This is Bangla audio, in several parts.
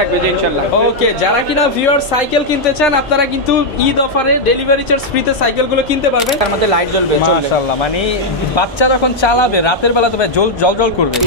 থাকবে যে ইনশাআল্লাহ। ওকে, যারা কিনা ভিউয়ার সাইকেল কিনতে চান আপনারা কিন্তু ঈদ অফারে ডেলিভারি চার্জ ফ্রিতে সাইকেলগুলো কিনতে পারবেন। তার মধ্যে লাইট জ্বলবে মাশাআল্লাহ, মানে বাচ্চা যখন চালাবে রাতের বেলা তো জল করবে।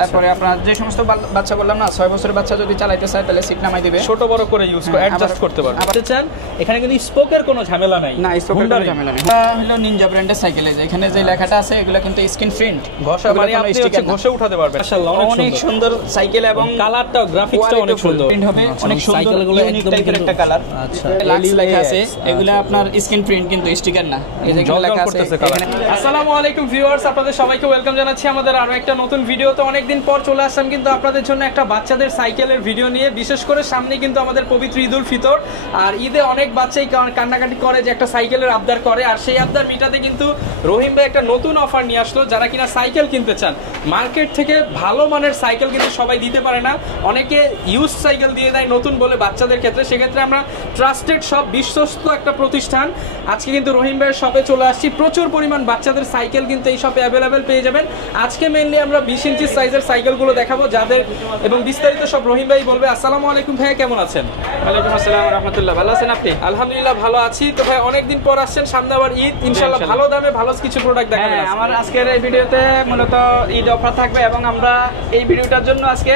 তারপরে আপনার যে সমস্ত বাচ্চা বললাম না 6 বছরের বাচ্চা যদি চালাতে চায় তাহলে সিট নামাই দিবে, ছোট বড় করে ইউজ করে অ্যাডজাস্ট করতে পারবে। আপনি চান এখানে কিন্তু স্পোকের কোনো ঝামেলা নাই। না, স্পোকের কোনো ঝামেলা নেই। এটা হলো নিনজা ব্র্যান্ডের সাইকেল। এখানে যে লেখাটা আছে এগুলো কিন্তু স্ক্রিন প্রিন্ট, ঘষা মানে আপনি ঘষে উঠাতে পারবেন। মাশাআল্লাহ, অনেক সুন্দর সাইকেল এবং কালারটা গ্রাফিক্সটা অনেক সুন্দর। প্রিন্ট হবে অনেক সুন্দর, ইউনিক টাইপের একটা কালার। আচ্ছা, লাক্স লেখা আছে, এগুলো আপনার স্ক্রিন প্রিন্ট কিন্তু স্টিকার না। এই যে লেখা আছে এখানে। আসসালামু আলাইকুম ভিউয়ার্স, আপনাদের সবাইকে ওয়েলকাম জানাচ্ছি আমাদের আরো একটা নতুন ভিডিওতে। অনেকদিন পর চলে আসলাম কিন্তু আপনাদের জন্য একটা বাচ্চাদের সাইকেলের ভিডিও নিয়ে। বিশেষ করে সামনে কিন্তু আমাদের পবিত্র ঈদুল ফিতর, আর ঈদে অনেক বাচ্চাই কান্নাকাটি করে যে একটা সাইকেলের আবদার করে, আর সেই আবদার মিটাতে কিন্তু রহিম ভাই একটা নতুন অফার নিয়ে আসলো। যারা কিনা সাইকেল কিনতে চান, মার্কেট থেকে ভালো মানের সাইকেল কিন্তু সবাই দিতে পারে না, অনেকে ইউজ সাইকেল দিয়ে দেয় নতুন বলে বাচ্চাদের ক্ষেত্রে। সেক্ষেত্রে আমরা ট্রাস্টেড শপ, বিশ্বস্ত একটা প্রতিষ্ঠান, আজকে কিন্তু রহিম ভাইয়ের শপে চলে আসছি। প্রচুর পরিমাণ বাচ্চাদের সাইকেল কিন্তু এই শপে অ্যাভেলেবেল পেয়ে যাবেন। আজকে মেইনলি আমরা 20 ইঞ্চি সাইজের সাইকেলগুলো দেখাবো যাদের, এবং বিস্তারিত সব রহিম ভাই বলবে। আসসালামু আলাইকুম ভাইয়া, কেমন আছেন? ওয়ালাইকুম আসসালাম ওয়া রাহমাতুল্লাহ। ভালো আছেন আপনি? আলহামদুলিল্লাহ ভালো আছি। তো ভাই অনেকদিন পর আসছেন, সামনে আবার ঈদ, ইনশাআল্লাহ ভালো দামে ভালো কিছু প্রোডাক্ট দেখাবেন। হ্যাঁ, আমার আজকের এই ভিডিওতে মূলত ঈদ অফার থাকবে এবং আমরা এই ভিডিওটার জন্য আজকে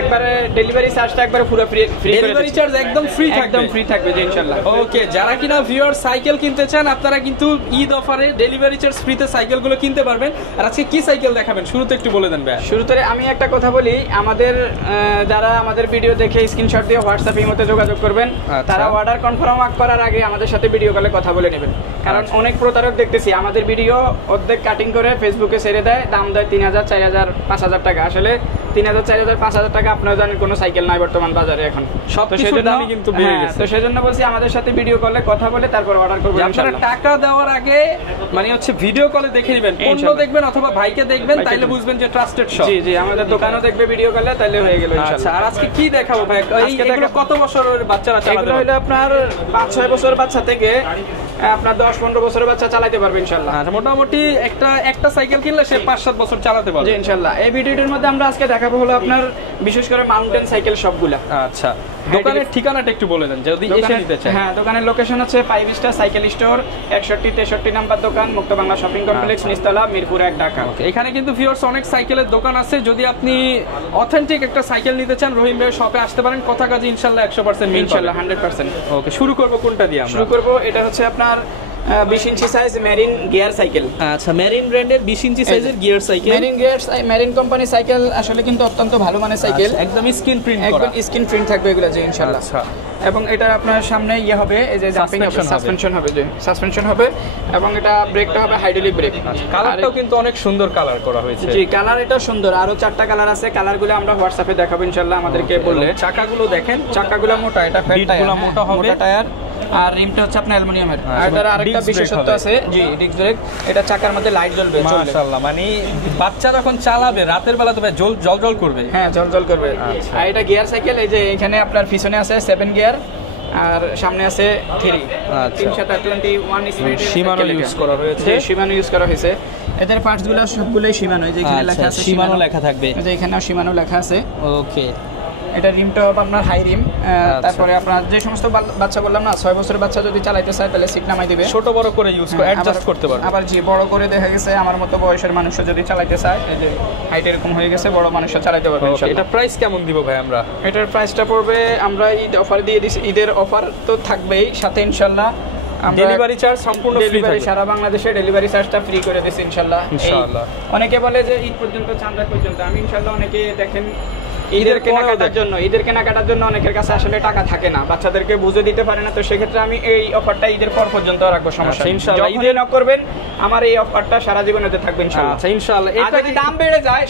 একবারে ডেলিভারি চার্জটা একবারে পুরো ফ্রি ডেলিভারি চার্জ একদম ফ্রি থাকবে, একদম ফ্রি থাকবে যে ইনশাআল্লাহ। ওকে, যারা কিনা ভিউয়ার সাইকেল কিনতে চান আপনারা কিন্তু ঈদ অফারে ডেলিভারি চার্জ ফ্রিতে সাইকেলগুলো কিনতে পারবেন। আর আজকে কি সাইকেল দেখাবেন শুরুতে একটু বলে দেন ভাই। শুরুতে আমি একটা কথা বলি, আমাদের যারা আমাদের ভিডিও দেখে স্ক্রিনশট দিয়ে হোয়াটসঅ্যাপ ইমোতে যোগাযোগ করবেন, তারা অর্ডার কনফার্ম করার আগে আমাদের সাথে ভিডিও কলে কথা বলে নেবেন। কারণ অনেক প্রতারক দেখতেছি আমাদের ভিডিও অর্ধেক কাটিং করে ফেসবুকে ছেড়ে দেয়, দাম দেয় 3000, 4000, 5000 টাকা। আসলে 3000, 4000, 5000 টাকা আপনারা জানেন কোনো সাইকেল নাই বর্তমান বাজারে এখন। সব কিছুর দামই কিন্তু বেড়ে গেছে। তো সেজন্য বলছি আমাদের সাথে ভিডিও কলে কথা বলে তারপর অর্ডার করবেন ইনশাআল্লাহ। টাকা দেওয়ার আগে মানে হচ্ছে ভিডিও কলে দেখে নেবেন, পণ্য দেখবেন অথবা ভাইকে দেখবেন, তাইলে বুঝবেন যে ট্রাস্টেড শপ। জি জি, আমাদের দোকানও দেখবে ভিডিও কলে, তাইলে হয়ে গেল ইনশাআল্লাহ। আচ্ছা, আর আজকে কি দেখাবো ভাই? এগুলো কত বছরের বাচ্চারা চালাতে পারবে? এগুলো হলো আপনার 5-6 বছর বাচ্চা থেকে আপনার 10-15 বছরের বাচ্চা চালাতে পারবে ইনশাআল্লাহ। আচ্ছা, মোটামুটি একটা সাইকেল কিনলে সে 5-7 বছর চালাতে পারবে। জি ইনশাআল্লাহ। এই ভিডিওটির মধ্যে আমরা আজকে দেখাবো হলো আপনার বিশেষ করে মাউন্টেন সাইকেল সবগুলা। আচ্ছা, দোকানের ঠিকানাটা একটু বলে দেন যদি এসে নিতে চায়। হ্যাঁ, দোকানের লোকেশন হচ্ছে 5 স্টার সাইকেল স্টোর, 61-63 নাম্বার দোকান, মুক্ত বাংলা শপিং কমপ্লেক্স, নিচতলা, মিরপুর 1, ঢাকা। এখানে কিন্তু ভিউয়ার্স অনেক সাইকেলের দোকান আছে। যদি আপনি অথেন্টিক একটা সাইকেল নিতে চান রহিম ভাইয়ের শপে আসতে পারেন। কথা কাজে ইনশাআল্লাহ 100% ইনশাআল্লাহ 100%। ওকে, শুরু করব কোনটা দিয়ে? আমরা শুরু করব, এটা হচ্ছে আপনার 20 ইঞ্চি সাইজ মেরিন গিয়ার সাইকেল। আচ্ছা, মেরিন ব্র্যান্ডের 20 ইঞ্চি সাইজের gear cycle. Marine company cycle আসলে কিন্তু অত্যন্ত ভালো মানের সাইকেল, একদম স্ক্রিন প্রিন্ট করা, একদম স্ক্রিন প্রিন্ট থাকবে এগুলো যে ইনশাআল্লাহ। আচ্ছা, এবং এটা আপনার সামনে ইয়ে হবে, এই যে সাসপেনশন হবে, যে সাসপেনশন হবে, এবং এটা ব্রেকটা হবে হাইড্রোলিক ব্রেক। কালারটাও কিন্তু অনেক সুন্দর কালার করা হয়েছে। জি, কালার এটা সুন্দর। আরো 4টা কালার আছে, কালারগুলো আমরা হোয়াটসঅ্যাপে দেখাবো ইনশাআল্লাহ আমাদেরকে বললে। চাকাগুলো দেখেন, চাকাগুলো মোটা, এটা ফ্যাট টায়ার, মোটা হবে, মোটা টায়ার। আর রিমটা হচ্ছে আপনার অ্যালুমিনিয়ামের। আর তার আরেকটা বিশেষত্ব আছে, জি ডিস্ক ব্রেক, এটা চাকার মধ্যে লাইট জ্বলবে। মাশাআল্লাহ, মানে বাচ্চা যখন চালাবে রাতের বেলা তো জল করবে। হ্যাঁ, জল করবে। আর এটা গিয়ার সাইকেল, এই যে এখানে আপনার পিছনে আছে 7 গিয়ার আর সামনে আছে 3। 321 স্পিড সীমানো ইউজ করা হয়েছে। সীমানো ইউজ করা হয়েছে। এদের পার্টসগুলো সবগুলোই সীমানো, এই যে এখানে লেখা আছে সীমানো লেখা থাকবে, এই যে এখানেও সীমানো লেখা আছে। ওকে, এটা রিমটা আপনার হাই রিম। তারপরে আপনার যে সমস্ত বাচ্চা বললাম না 6 বছরের বাচ্চা যদি চালাতে চায় তাহলে সিট নামাই দিবে, ছোট বড় করে ইউজ করে অ্যাডজাস্ট করতে পারবে। আবার জি বড় করে দেখা গেছে আমার মতো বয়সের মানুষও যদি চালাতে চায়, এই যে হাইট এরকম হয়ে গেছে, বড় মানুষও চালাতে পারবে ইনশাআল্লাহ। এটা প্রাইস কেমন দিব ভাই আমরা? এটার প্রাইসটা পড়বে, আমরা ঈদ অফার দিয়ে দিছি, ঈদের অফার তো থাকবেই সাথে ইনশাআল্লাহ। ডেলিভারি চার্জ সম্পূর্ণ ফ্রি থাকবে, সারা বাংলাদেশে ডেলিভারি চার্জটা ফ্রি করে দিছি ইনশাআল্লাহ। অনেকে বলে যে ঈদ পর্যন্ত, চাঁদা পর্যন্ত। আমি ইনশাআল্লাহ অনেকে দেখেন ঈদের কেনাকাটার জন্য অনেকের কাছে আসলে টাকা থাকে না, বাচ্চাদেরকে বুঝে দিতে পারে না। তো সেক্ষেত্রে আমি এই অফারটা ঈদের পর পর্যন্ত রাখবো, সমস্যা ইনশাআল্লাহ। ঈদে না করবেন আমার এই অফারটা সারা জীবনের থাকবে ইনশাআল্লাহ। আচ্ছা ইনশাআল্লাহ। এটা যদি দাম বেড়ে যায়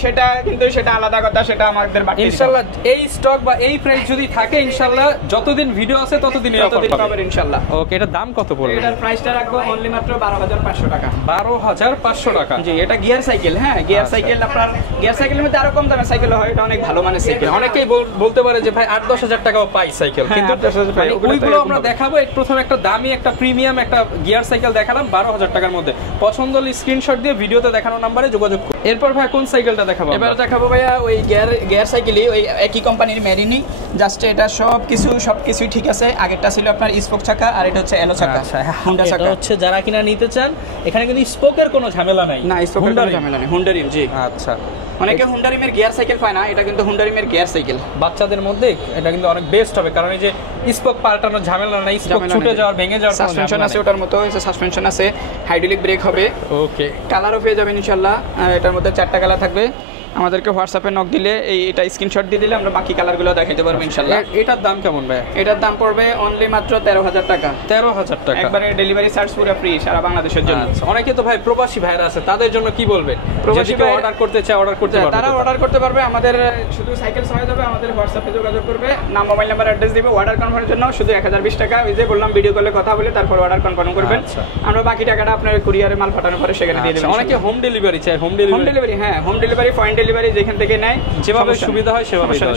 সেটা আলাদা কথা, সেটা আমাদের বাড়তি ইনশাআল্লাহ। এই স্টক বা এই প্রাইস যদি থাকে ইনশাআল্লাহ যতদিন ভিডিও আছে ততদিনই পাবেন ইনশাআল্লাহ। ওকে, এটার দাম কত পড়বে? এটার প্রাইসটা রাখবো অনলি মাত্র 12500 টাকা। 12500 টাকা। জি, এটা গিয়ার সাইকেল। হ্যাঁ, গিয়ার সাইকেল। আপনার গিয়ার সাইকেলের মধ্যে আরো কম দামের সাইকেল হয়, এটা অনেক ভালো মানের সাইকেল। অনেকেই বলতে পারে যে ভাই 8-10 হাজার টাকাও পাই সাইকেল, কিন্তু ওইগুলো আমরা দেখাবো। প্রথমে একটা দামি একটা প্রিমিয়াম একটা গিয়ার সাইকেল দেখালাম 12,000 টাকার মধ্যে। পছন্দ হলে স্ক্রিনশট দিয়ে ভিডিওতে দেখানো নম্বরে যোগাযোগ করুন। এরপর ভাই কোন সাইকেলটা দেখাবো? এবার দেখাবো ভাইয়া ওই গিয়ার সাইকেলই, ওই একই কোম্পানির মেরিনি, জাস্ট এটা সবকিছুই ঠিক আছে। আগেরটা ছিল আপনার স্পোক চাকা, আর এটা হচ্ছে এলো চাকা, হুন্ডা চাকা। এটা হচ্ছে যারা কিনা নিতে চান, এখানে কিন্তু স্পোকের কোনো ঝামেলা নাই। না, স্পোকের কোনো ঝামেলা নেই, হুন্ডা রিম। জি আচ্ছা, অনেকে হুন্ডা রিমের গিয়ার সাইকেল পায় না, এটা কিন্তু হুন্ডা রিমের গিয়ার সাইকেল। বাচ্চাদের মধ্যে এটা কিন্তু অনেক বেস্ট হবে, কারণ এই যে স্পোক পাল্টানোর ঝামেলা নাই, স্পোক ছুটে যাওয়ার ভেঙে যাওয়ার সাসপেনশন আছে, ওটার মতো সাসপেনশন আছে, হাইড্রোলিক ব্রেক হবে। ওকে, কালারও পেয়ে যাবেন ইনশাআল্লাহ। এটার মধ্যে 4টা কালার থাকবে। আমাদেরকে হোয়াটসঅ্যাপে নক দিলে এটা স্ক্রিনশট দিয়ে দিলে আমরা বাকি কালারগুলো দেখাতে পারবো ইনশাআল্লাহ। এটার দাম কেমন ভাই? এটার দাম পড়বে অনলি মাত্র 13,000 টাকা। 13,000 টাকা, একবারে ডেলিভারি চার্জ পুরো ফ্রি সারা বাংলাদেশের জন্য। অনেকে তো ভাই প্রবাসী ভাইরা আছে, তাদের জন্য কি বলবেন? প্রবাসী ভাই অর্ডার করতে চায়, অর্ডার করতে পারবে? তারা অর্ডার করতে পারবে। আমাদের শুধু সাইকেল সহায় যাবে, আমাদের হোয়াটসঅ্যাপে যোগাযোগ করবে, নাম, মোবাইল নাম্বার, অ্যাড্রেস দিবে। অর্ডার কনফার্মের জন্য শুধু 1020 টাকা, ওই যে বললাম ভিডিও কলে কথা বলে তারপর অর্ডার কনফার্ম করবেন। আমরা বাকি টাকাটা আপনার কুরিয়ারে মাল পাঠানোর পরে সেখানে দিয়ে দেবেন। অনেকে হোম ডেলিভারি চায়, হোম ডেলিভারি, হ্যাঁ হোম ডেলিভারি, পয়েন্ট ডেলিভারি, যেখান থেকে নেয় যেভাবে সুবিধা হয়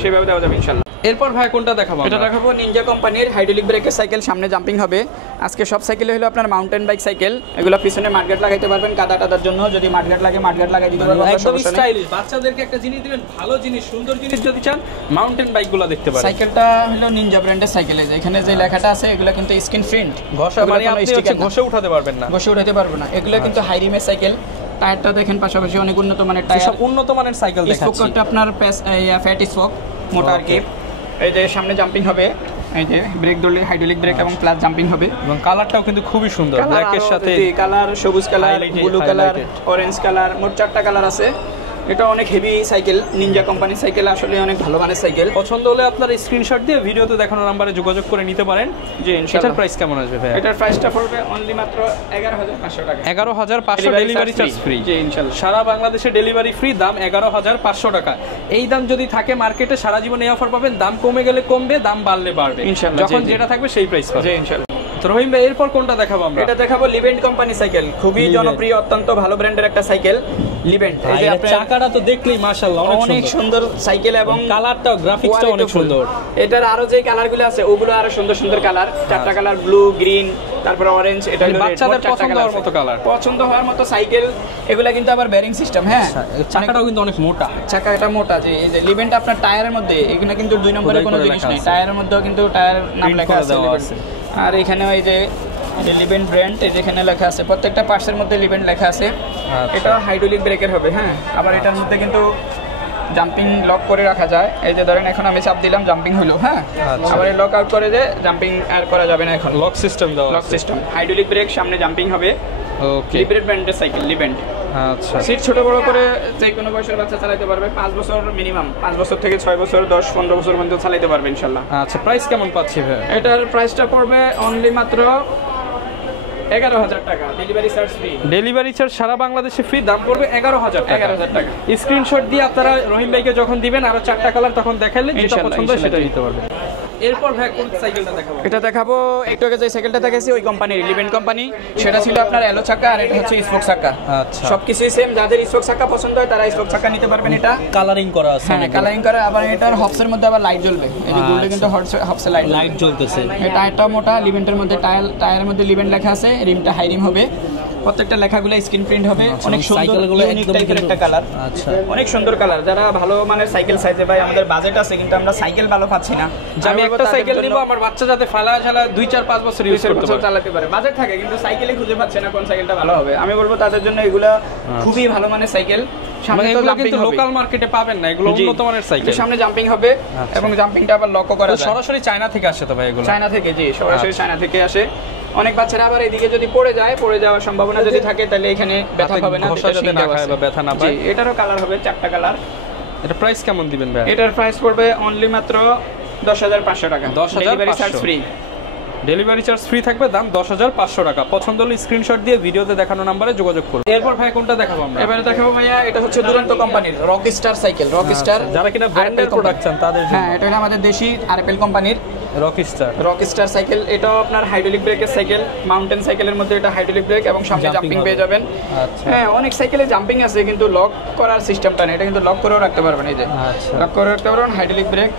সেভাবে দেওয়া যাবে ইনশাআল্লাহ। এরপর ভাই কোনটা দেখাবো? এটা দেখাবো নিনজা কোম্পানির হাইড্রোলিক ব্রেকের সাইকেল, সামনে জাম্পিং হবে। আজকে সব সাইকেলে হলো আপনার মাউন্টেন বাইক সাইকেল। এগুলো পিছনে মাডগার্ড লাগাইতে পারবেন, কাদা টাদার জন্য। যদি মাডগার্ড লাগে মাডগার্ড লাগাই দিতে পারবেন, একদম স্টাইলিশ। বাচ্চাদেরকে একটা জিনিস দিবেন, ভালো জিনিস, সুন্দর জিনিস যদি চান, মাউন্টেন বাইকগুলো দেখতে পারেন। সাইকেলটা হলো নিনজা ব্র্যান্ডের সাইকেল। এখানে যে লেখাটা আছে এগুলো কিন্তু স্ক্রিন প্রিন্ট, ঘষা মানে আপনি ঘষে উঠাতে পারবেন না, ঘষে উঠাতে পারবো না। এগুলো কিন্তু হাই রিমের সাইকেল। টায়ারটা দেখেন, পাশাপাশি অনেক উন্নত মানের টায়ার, সব উন্নত মানের সাইকেল দেখাচ্ছি। স্পোকটা আপনার ফ্যাট স্পোক, মোটা আর কি। এই যে সামনে জাম্পিং হবে, এই যে ব্রেক ধরলে হাইড্রোলিক ব্রেক এবং প্লাস জাম্পিং হবে। এবং কালারটাও কিন্তু খুবই সুন্দর, ব্ল্যাকের সাথে কালার, সবুজ colour, blue colour, orange colour, মোট 4টা কালার আছে। এটা অনেক হেভি সাইকেল, নিনজা কোম্পানির সাইকেল, আসলে অনেক ভালো মানের সাইকেল। পছন্দ হলে আপনার স্ক্রিনশট দিয়ে ভিডিওতে দেখানো নম্বরে যোগাযোগ করে নিতে পারেন। জি ইনশাআল্লাহ। এটার প্রাইস কেমন আসবে ভাই? এটার প্রাইসটা পড়বে অনলি মাত্র 11,500 টাকা। 11,500 ডেলিভারি চার্জ ফ্রি। জি ইনশাআল্লাহ, সারা বাংলাদেশে ডেলিভারি ফ্রি, দাম 11,500 টাকা। এই দাম যদি থাকে মার্কেটে সারা জীবন এই অফার পাবেন, দাম কমে গেলে কমবে, দাম বাড়লে বাড়বে ইনশাআল্লাহ। যখন যেটা থাকবে সেই প্রাইস পাবেন। জি ইনশাআল্লাহ। তো রহিম ভাই এরপর কোনটা দেখাবো আমরা? এটা দেখাবো লিভেন্ট কোম্পানি সাইকেল, খুবই জনপ্রিয়, অত্যন্ত ভালো ব্র্যান্ডের একটা সাইকেল লিভেন্ট। এই যে আপনার চাকাটা তো দেখলেই মাশাআল্লাহ অনেক সুন্দর সাইকেল, এবং কালারটাও, গ্রাফিক্সটাও অনেক সুন্দর। এটার আরো যে কালারগুলো আছে ওগুলো আরো সুন্দর সুন্দর কালার, 4টা কালার, ব্লু, গ্রিন, তারপর অরেঞ্জ। এটা বাচ্চাদের পছন্দ হওয়ার মতো কালার, পছন্দ হওয়ার মতো সাইকেল। এগুলা কিন্তু আবার বেয়ারিং সিস্টেম। হ্যাঁ, চাকাটাও কিন্তু অনেক মোটা, চাকাটা মোটা। যে এই যে লিভেন্ট আপনার টায়ারের মধ্যে, এখানে কিন্তু 2 নম্বরে কোনো জিনিস নেই, টায়ারের মধ্যেও কিন্তু টায়ার নাম লেখা আছে। আর এখানে ওই যে লিভেন্ট ব্র্যান্ড, এই যেখানে লেখা আছে, প্রত্যেকটা পার্টসের মধ্যে লিভেন্ট লেখা আছে। এটা হাইড্রোলিক ব্রেকের হবে। হ্যাঁ, আবার এটার মধ্যে কিন্তু জাম্পিং লক করে রাখা যায়। এই যে ধরেন এখন আমি চাপ দিলাম, জাম্পিং হলো। হ্যাঁ, আবার লক আউট করে যে জাম্পিং আর করা যাবে না। এখন লক সিস্টেম দাও, লক সিস্টেম, হাইড্রোলিক ব্রেক, সামনে জাম্পিং হবে। ওকে, লিভেন্ট ব্র্যান্ডের সাইকেল, লিভেন্ট। আচ্ছা, সিট ছোট বড় করে যে কোনো বয়সের বাচ্চা চালাতে পারবে। 5 বছর মিনিমাম, 5 বছর থেকে 6 বছর, 10-15 বছর পর্যন্ত চালাতে পারবে ইনশাআল্লাহ। আচ্ছা, প্রাইস কেমন পাচ্ছি ভাই? এটার প্রাইসটা পড়বে অনলি মাত্র 11,000 টাকা, delivery charge free. Delivery charge সারা বাংলাদেশে ফ্রি, দাম পড়বে 11,000 টাকা। 11,000 টাকা। স্ক্রিনশট দিয়ে আপনারা রহিম ভাইকে যখন দিবেন, আরো 4টা কালার তখন দেখাইলে যেটা পছন্দ হয় সেটা নিতে পারবেন। এরপর ভাই কোন সাইকেলটা দেখাবো? এটা দেখাবো একটু আগে যে সাইকেলটা দেখাইছি ওই কোম্পানির, লিভেন্ট কোম্পানি। সেটা ছিল আপনার এলো চাকা, আর এটা হচ্ছে স্পোক চাকা। আচ্ছা, সবকিছুই সেম। যাদের স্পোক চাকা পছন্দ হয় তারা স্পোক চাকা নিতে পারবেন। এটা কালারিং করা আছে। হ্যাঁ, কালারিং করা। আবার এটার হবসের মধ্যে আবার লাইট জ্বলবে। এই যে গুলো কিন্তু হবসে লাইট জ্বলতেছে। এই টায়ারটা মোটা, লিভেন্টের মধ্যে টায়ারের মধ্যে লিভেন্ট লেখা আছে, রিমটা হাই রিম হবে। প্রত্যেকটা লেখাগুলো স্ক্রিন প্রিন্ট হবে। অনেক সুন্দর ইউনিক টাইপের একটা কালার। আচ্ছা, অনেক সুন্দর কালার। যারা ভালো মানের সাইকেল চাইছে, ভাই আমাদের বাজেট আছে কিন্তু আমরা সাইকেল ভালো পাচ্ছি না, আমি একটা সাইকেল নিব আমার বাচ্চা যাতে ফালা 2-4-5 বছর ইউজ করতে পারে, চালাতে পারে। বাজেট থাকে কিন্তু সাইকেলে খুঁজে পাচ্ছে না কোন সাইকেলটা ভালো হবে। আমি বলবো তাদের জন্য এগুলা খুবই ভালো মানের সাইকেল। সামনে তো কিন্তু লোকাল মার্কেটে পাবেন না, এগুলো উন্নত মানের সাইকেল। সামনে জাম্পিং হবে এবং জাম্পিংটা আবার লকও করা যায়। সরাসরি চায়না থেকে আসে তো ভাই এগুলো? চায়না থেকে, জি সরাসরি চায়না থেকে আসে। অনেক বাচ্চারা আবার এদিকে যদি পড়ে যাওয়ার সম্ভাবনা যদি থাকে তাহলে এখানে ব্যথা হবে না, যাতে না খায় বা ব্যথা না পায়। এটারও কালার হবে 4টা কালার। এটা প্রাইস কেমন দিবেন ভাই? এটার প্রাইস পড়বে অনলি মাত্র 10,500 টাকা। 10,500 charge free. Delivery charge free থাকবে, দাম 10,500 টাকা। পছন্দ হলে স্ক্রিনশট দিয়ে ভিডিওতে দেখানো নম্বরে যোগাযোগ করুন। এরপর ভাই কোনটা দেখাবো আমরা? এবারে দেখাবো ভাইয়া, এটা হচ্ছে দুরন্ত কোম্পানির রকস্টার সাইকেল। রকস্টার যারা কিনা ব্র্যান্ডের প্রোডাক্ট চান তাদের জন্য। হ্যাঁ, এটা আমাদের দেশি আরএপএল কোম্পানির। রকস্টার সাইকেল, এটাও আপনার হাইড্রোলিক ব্রেকের সাইকেল, মাউন্টেন সাইকেলের মধ্যে এটা হাইড্রোলিক ব্রেক এবং সামনে জাম্পিং পেয়ে যাবেন। হ্যাঁ, অনেক সাইকেলে জাম্পিং আছে কিন্তু লক করার সিস্টেমটা নেই, এটা কিন্তু লক করেও রাখতে পারবেন। এই যে লক করে রাখতে পারবেন, হাইড্রোলিক ব্রেক।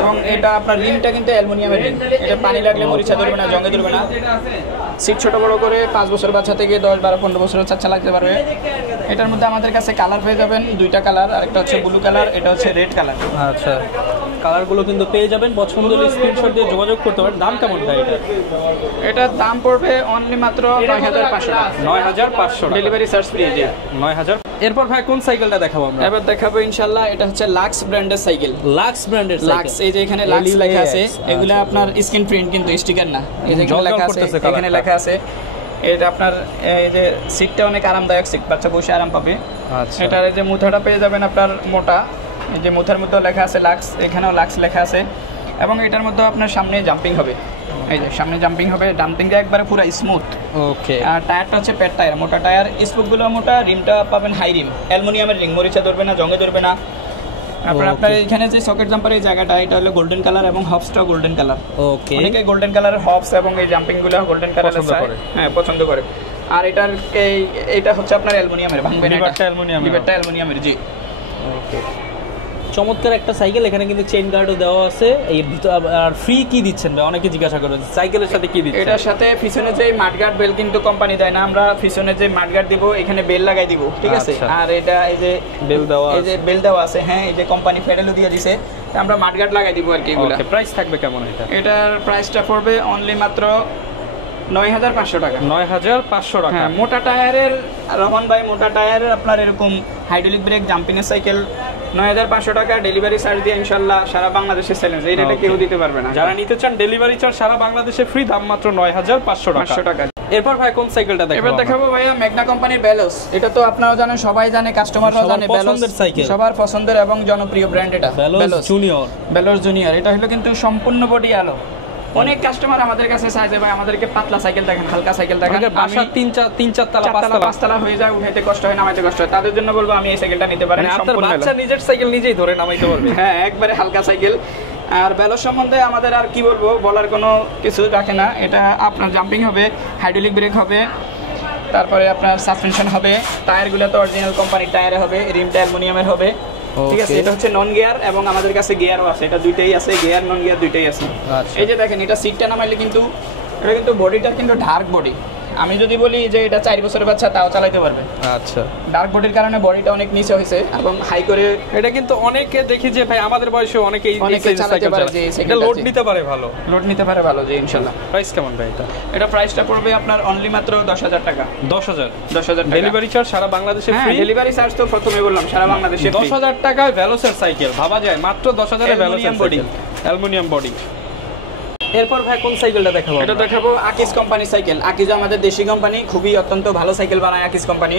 এবং এটা আপনার রিংটা কিন্তু অ্যালুমিনিয়ামের রিং, এটা পানি লাগলে মরিচা ধরবে না, জঙ্গে ধরবে না। সিট ছোট বড় করে 5 বছর বাচ্চা থেকে 10, 12, 15 বছরের বাচ্চা লাগতে পারবে। এটার মধ্যে আমাদের কাছে কালার পেয়ে যাবেন, 2টা কালার, আরেকটা হচ্ছে ব্লু কালার, এটা হচ্ছে রেড কালার। আচ্ছা, কালারগুলো কিন্তু পেয়ে যাবেন, পছন্দ হলে স্ক্রিনশট দিয়ে যোগাযোগ করতে পারেন। দাম কেমন ভাই এটা? এটার দাম পড়বে অনলি মাত্র 9500 টাকা। 9500 টাকা, ডেলিভারি চার্জ ফ্রি। জি 9000। এরপর ভাই কোন সাইকেলটা দেখাবো আমরা? এবার দেখাবো ইনশাআল্লাহ, এটা হচ্ছে লাক্স ব্র্যান্ডের সাইকেল। লাক্স ব্র্যান্ডের সাইকেল, লাক্স, এই যে এখানে লাক্স লেখা আছে, এগুলা আপনার স্ক্রিন প্রিন্ট কিন্তু স্টিকার না। এই যে এখানে লেখা আছে, এখানে লেখা আছে। এটা আপনার এই যে সিটটা অনেক আরামদায়ক সিট, বাচ্চা বসে আরাম পাবে। আচ্ছা, এটার এই যে মুথাটা পেয়ে যাবেন আপনার মোটা, এই যে মুথার মধ্যে লেখা আছে লাক্স, এখানেও লাক্স লেখা আছে। এবং এটার মধ্যে আপনার সামনে জাম্পিং হবে, এই যে সামনে জাম্পিং হবে, জাম্পিংটা একবারে পুরো স্মুথ। ওকে। আর টায়ারটা হচ্ছে পেট টায়ার, মোটা টায়ার, স্পোকগুলো মোটা, রিমটা পাবেন হাই রিম, অ্যালুমিনিয়ামের রিং, মরিচা ধরবে না, জঙ্গে ধরবে না। আপনার এখানে যে সকেট জাম্পারের জায়গাটা, এটা হলো গোল্ডেন কালার এবং হবসটাও গোল্ডেন কালার। ওকে, অনেকে গোল্ডেন কালারের হবস এবং এই জাম্পিংগুলো গোল্ডেন কালারের হ্যাঁ পছন্দ করে। আর এটার এইটা হচ্ছে আপনার অ্যালুমিনিয়ামের, ভাঙবে না, লিভারটা অ্যালুমিনিয়ামের। লিভারটা অ্যালুমিনিয়ামের। জি, ওকে, চমৎকার একটা সাইকেল। এখানে কিন্তু চেইন গার্ডও দেওয়া আছে। এই আর ফ্রি কি দিচ্ছেন ভাই? অনেকে জিজ্ঞাসা করেন সাইকেলের সাথে কি দিচ্ছেন। এটার সাথে পিছনে যে মাডগার্ড বেল কিন্তু কোম্পানি দেয় না, আমরা পিছনে যে মাডগার্ড দিব এখানে বেল লাগাই দিব, ঠিক আছে। আর এটা এই যে বেল দেওয়া, এই যে বেল দেওয়া আছে, হ্যাঁ, এই যে কোম্পানি ফেডালও দিয়ে দিয়েছে, আমরা মাডগার্ড লাগাই দিব আর কি। এগুলো প্রাইস থাকবে কেমন এটা? এটার প্রাইসটা পড়বে অনলি মাত্র 9500 টাকা। 9500 টাকা। হ্যাঁ, মোটা টায়ারের, রহমান ভাই, মোটা টায়ারের আপনার এরকম হাইড্রোলিক ব্রেক জাম্পিং এর সাইকেল 9500 টাকা, ডেলিভারি চার্জ দিয়ে ইনশাআল্লাহ সারা বাংলাদেশে চ্যালেঞ্জ, এই রেটে কেউ দিতে পারবে না। যারা নিতে চান ডেলিভারি চার্জ সারা বাংলাদেশে ফ্রি, দাম মাত্র 9500 টাকা। এরপর ভাই কোন সাইকেলটা দেখাবো? এবার দেখাবো ভাইয়া ম্যাগনা কোম্পানির ভেলোস। এটা তো আপনারা জানেন, সবাই জানে, কাস্টমাররাও জানে, পছন্দের সাইকেল, সবার পছন্দের এবং জনপ্রিয় ব্র্যান্ড এটা ভেলোস জুনিয়র। ভেলোস জুনিয়র, এটা হলো কিন্তু সম্পূর্ণ বডি আলো। অনেক কাস্টমার আমাদের কাছে চায় যে ভাই আমাদেরকে পাতলা সাইকেল দেখেন, হালকা সাইকেল দেখেন। বাসা 3-4 তলা 5 তলা হয়ে যায়, উঠাইতে কষ্ট হয়, নামাইতে কষ্ট হয়, তাদের জন্য বলবো আমি এই সাইকেলটা নিতে পারেন। আপনার বাচ্চা নিজের সাইকেল নিজেই ধরে নামাইতে পারবে। হ্যাঁ, একবারে হালকা সাইকেল। আর ভেলোস সম্বন্ধে আমাদের আর কি বলবো, বলার কোনো কিছু রাখে না। এটা আপনার জাম্পিং হবে, হাইড্রোলিক ব্রেক হবে, তারপরে আপনার সাসপেনশন হবে, টায়ারগুলো তো অরিজিনাল কোম্পানির টায়ারে হবে, রিমটা অ্যালুমিনিয়ামের হবে, ঠিক আছে। এটা হচ্ছে নন গিয়ার এবং আমাদের কাছে গিয়ারও আছে, এটা দুইটাই আছে, গিয়ার নন গিয়ার দুইটাই আছে। এই যে দেখেন, এটা সিটটা নামাইলে কিন্তু এটা কিন্তু বডিটা কিন্তু ডার্ক বডি। আমি যদি বলি যে এটা 4 বছরের বাচ্চা তাও চালাতে পারবে। আচ্ছা, ডার্ক বডির কারণে বডিটা অনেক নিচে হয়েছে এবং হাই করে। এটা কিন্তু অনেকে দেখি যে ভাই আমাদের বয়সে অনেকে চালাতে পারে, যে এটা লোড নিতে পারে, ভালো লোড নিতে পারে, ভালো। যে ইনশাআল্লাহ। প্রাইস কেমন ভাই এটা? এটা প্রাইসটা পড়বে আপনার অনলি মাত্র 10000 টাকা। 10000 টাকা। ডেলিভারি চার্জ সারা বাংলাদেশে ফ্রি। ডেলিভারি চার্জ তো প্রথমে বললাম সারা বাংলাদেশে 10000 টাকায় ভেলোসের সাইকেল, ভাবা যায়, মাত্র 10000 এ ভেলোসের বডি, অ্যালুমিনিয়াম বডি। এরপর ভাই কোন সাইকেলটা দেখাবো? এটা দেখাবো আকিজ কোম্পানির সাইকেল। আকিজ আমাদের দেশি কোম্পানি, খুবই অত্যন্ত ভালো সাইকেল বানায় আকিজ কোম্পানি।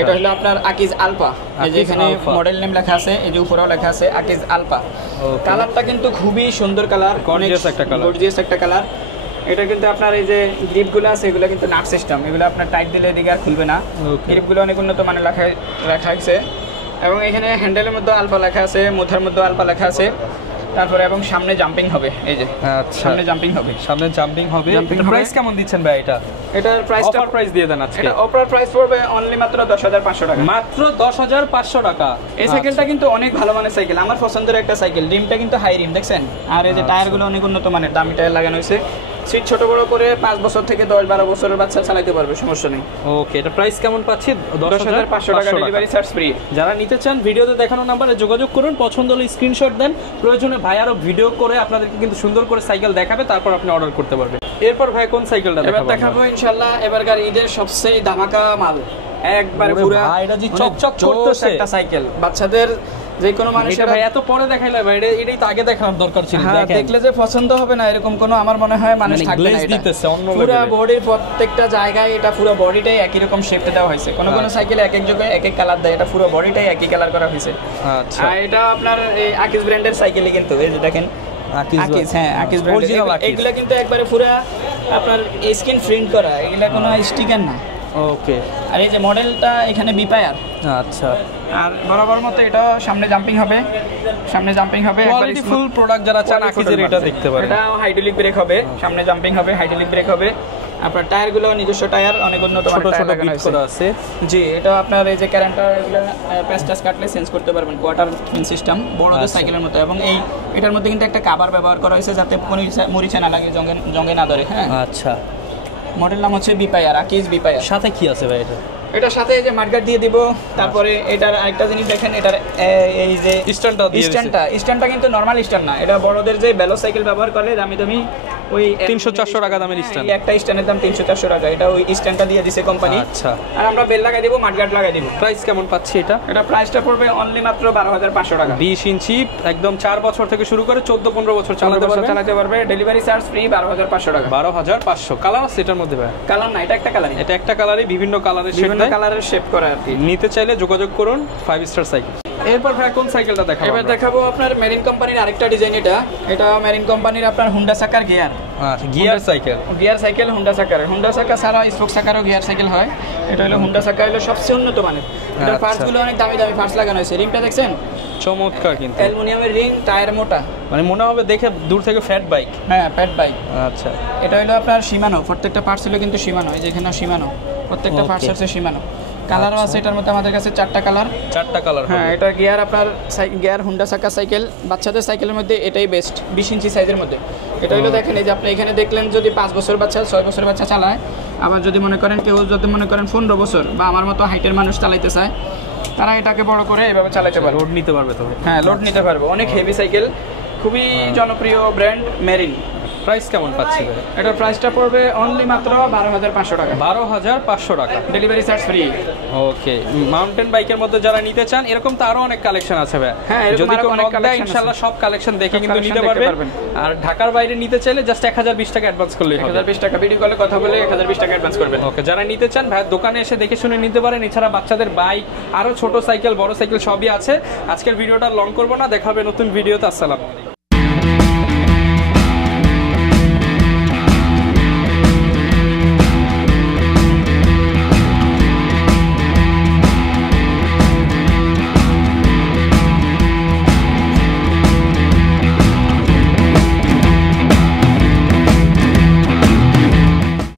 এটা হলো আপনার আকিজ আলপা, এই যে এখানে মডেল নেম লেখা আছে, এই যে উপরেও লেখা আছে আকিজ আলপা। কালারটা কিন্তু খুবই সুন্দর কালার, গর্জিয়াস একটা কালার। এটা কিন্তু আপনার এই যে গ্রিপগুলো আছে, এগুলো কিন্তু নাট সিস্টেম, এগুলো আপনার টাইট দিলে এদিকে আর খুলবে না। গ্রিপগুলো অনেক উন্নত মানের লেখা আছে এবং এখানে হ্যান্ডেলের মধ্যে আলপা লেখা আছে, মুথার মধ্যে আলপা লেখা আছে। তারপরে এবং সামনে জাম্পিং হবে, এই যে সামনে জাম্পিং হবে, প্রাইস কেমন দিচ্ছেন ভাই এটা? এটার প্রাইসটা অফার প্রাইস দিয়ে দেন আজকে। এটা অফার প্রাইস পড়বে অনলি মাত্র 10500 টাকা। মাত্র 10500 টাকা। এই সাইকেলটা কিন্তু অনেক ভালো মানের সাইকেল, আমার পছন্দের একটা সাইকেল। রিমটা কিন্তু হাই রিম, দেখছেন। আর এই যে টায়ারগুলো অনেক উন্নত মানের, দামি টায়ার লাগানো হয়েছে। সিট ছোট বড় করে 5 বছর থেকে 10-12 বছরের বাচ্চা চালাতে পারবে, সমস্যা নেই। ওকে, এটা প্রাইস কেমন পাচ্ছি? 10500 টাকা, ডেলিভারি চার্জ ফ্রি। যারা নিতে চান ভিডিওতে দেখানো নাম্বারে যোগাযোগ করুন, পছন্দ হলে স্ক্রিনশট দেন, প্রয়োজনে ভাই আরো ভিডিও করে আপনাদেরকে কিন্তু সুন্দর করে সাইকেল দেখাবে, তারপর আপনি অর্ডার করতে পারবেন। এরপর ভাই কোন সাইকেলটা দেখাবো? এবার দেখাবো ইনশাআল্লাহ এবারকার ঈদের সবচেয়ে ধামাকা মাল, একবারে পুরো এটা যে চকচক করতেছে একটা সাইকেল। বাচ্চাদের যে কোনো মানুষের ভাই এত পরে দেখাইলে ভাই এটাই তো আগে দেখানোর দরকার ছিল। দেখেন, দেখলে যে পছন্দ হবে না এরকম কোনো আমার মনে হয় মানুষ থাকবে না। এটা পুরো বডির প্রত্যেকটা জায়গায়, এটা পুরো বডিটাই একই রকম শেপে দেওয়া হয়েছে। কোনো কোনো সাইকেলে এক এক জায়গায় এক এক কালার দেয়, এটা পুরো বডিটাই একই কালার করা হয়েছে। আচ্ছা, আর এটা আপনার এই আকিজ ব্র্যান্ডের সাইকেলই কিন্তু, এই যে দেখেন আকিজ, হ্যাঁ আকিজ ব্র্যান্ডের। এগুলা কিন্তু একবারে পুরো আপনার স্ক্রিন প্রিন্ট করা, এগুলা কোনো স্টিকার না। ওকে। আর এই যে মডেলটা এখানে বিপায়ার। আচ্ছা। আর বরাবর মতো এটা সামনে জাম্পিং হবে, কোয়ালিটি ফুল প্রোডাক্ট যারা চান আকিজের এটা দেখতে পারেন। এটা হাইড্রোলিক ব্রেক হবে, সামনে জাম্পিং হবে, হাইড্রোলিক ব্রেক হবে। আপনার টায়ারগুলো নিজস্ব টায়ার, অনেক উন্নত মানের টায়ার লাগানো আছে। জি, এটা আপনার এই যে ক্যারেন্টারগুলো প্যাস্টাস কাটলে চেঞ্জ করতে পারবেন, কোয়ার্টার পিন সিস্টেম, বড়দের সাইকেলের মতো। এবং এটার মধ্যে কিন্তু একটা কভার ব্যবহার করা হয়েছে যাতে মরিচা না লাগে, জঙ্গে না ধরে। হ্যাঁ, আচ্ছা। মডেল নাম হচ্ছে বিপায়ার, আকিজ বিপায়ার। সাথে কি আছে ভাই এটা? এটার সাথে এই যে মার্কেট দিয়ে দিব। তারপরে এটার আরেকটা জিনিস দেখেন, এটার এই যে স্ট্যান্ডটা কিন্তু নরমাল স্ট্যান্ড না, এটা বড়দের যে বেলো সাইকেল ব্যবহার করে দামি ওই 300-400 টাকা দামের স্ট্যান্ড। একটা স্ট্যান্ডের দাম 300-400 টাকা। এটা ওই স্ট্যান্ডটা দিয়ে দিছে কোম্পানি। আচ্ছা। আর আমরা বেল লাগাই দিব, মার্কেট লাগাই দিব। প্রাইস কেমন পাচ্ছি এটা? এটা প্রাইসটা পড়বে অনলি মাত্র 12,500 টাকা। 20 ইঞ্চি একদম 4 বছর থেকে শুরু করে 14-15 বছর চালাতে পারবে। ডেলিভারি চার্জ ফ্রি, 12,500 টাকা। 12,500। কালার আছে এটার মধ্যে ভাই? কালার না, এটা একটা কালারই। এটা একটা কালারই, বিভিন্ন কালারের শেপ করা আর কি। নিতে চাইলে যোগাযোগ করুন 5 স্টার সাইকেল। এরপর ভাই কোন সাইকেলটা দেখাবো? এবার দেখাবো আপনার মেরিন কোম্পানির আরেকটা ডিজাইন। এটা মেরিন কোম্পানির আপনার হুন্ডা সাকার গিয়ার। আচ্ছা, গিয়ার সাইকেল হুন্ডা সাকা ছাড়া স্পোক সাকারও গিয়ার সাইকেল হয়। এটা হলো হুন্ডা সাকা, হলো সবচেয়ে উন্নত মানের। এটা পার্টসগুলো অনেক দামি পার্টস লাগানো হয়েছে। রিংটা দেখছেন? চমৎকার, কিন্তু অ্যালুমিনিয়ামের রিং, টায়ার মোটা, মানে মনে হবে দেখে দূর থেকে ফ্যাট বাইক। হ্যাঁ, ফ্যাট বাইক। আচ্ছা। এটা হলো আপনার শিমানো, প্রত্যেকটা পার্টস হলো কিন্তু শিমানো। এই যে এখানে শিমানো, প্রত্যেকটা পার্টস হচ্ছে শিমানো। কালারও আছে এটার মধ্যে আমাদের কাছে 4টা কালার। হ্যাঁ, এটা গিয়ার আপনার গিয়ার হুন্ডা সাকা সাইকেল, বাচ্চাদের সাইকেলের মধ্যে এটাই বেস্ট, 20 ইঞ্চি সাইজের মধ্যে। এটা হলো দেখেন, এই যে আপনি এখানে দেখলেন, যদি 5 বছর বাচ্চা, 6 বছর বাচ্চা চালায়, আবার যদি মনে করেন কেউ 15 বছর বা আমার মতো হাইটের মানুষ চালাইতে চায়, তারা এটাকে বড় করে এভাবে চালাতে পারবে। লোড নিতে পারবে তো? হ্যাঁ, লোড নিতে পারবে। অনেক হেভি সাইকেল, খুবই জনপ্রিয় ব্র্যান্ড মেরিন। প্রাইস কেমন পাচ্ছি? এটার প্রাইসটা পড়বে অনলি মাত্র 12,500 টাকা। 12,500 টাকা, ডেলিভারি চার্জ ফ্রি। ওকে। মাউন্টেন বাইকের মধ্যে যারা নিতে চান, এরকম তো আরো অনেক কালেকশন আছে ভাই। হ্যাঁ, যদি কেউ নক দেয় ইনশাআল্লাহ সব কালেকশন দেখে কিন্তু নিতে পারবেন। আর ঢাকার বাইরে নিতে চাইলে জাস্ট 1020 টাকা অ্যাডভান্স করলেই হবে। 1020 টাকা, ভিডিও কলে কথা বলে 1020 টাকা অ্যাডভান্স করবেন। ওকে, যারা নিতে চান ভাই দোকানে এসে দেখে শুনে নিতে পারেন। এছাড়া বাচ্চাদের বাইক, আরো ছোট সাইকেল, বড় সাইকেল সবই আছে। আজকের ভিডিওটা লং করব না, দেখা হবে নতুন ভিডিওতে। আসসালামু আলাইকুম।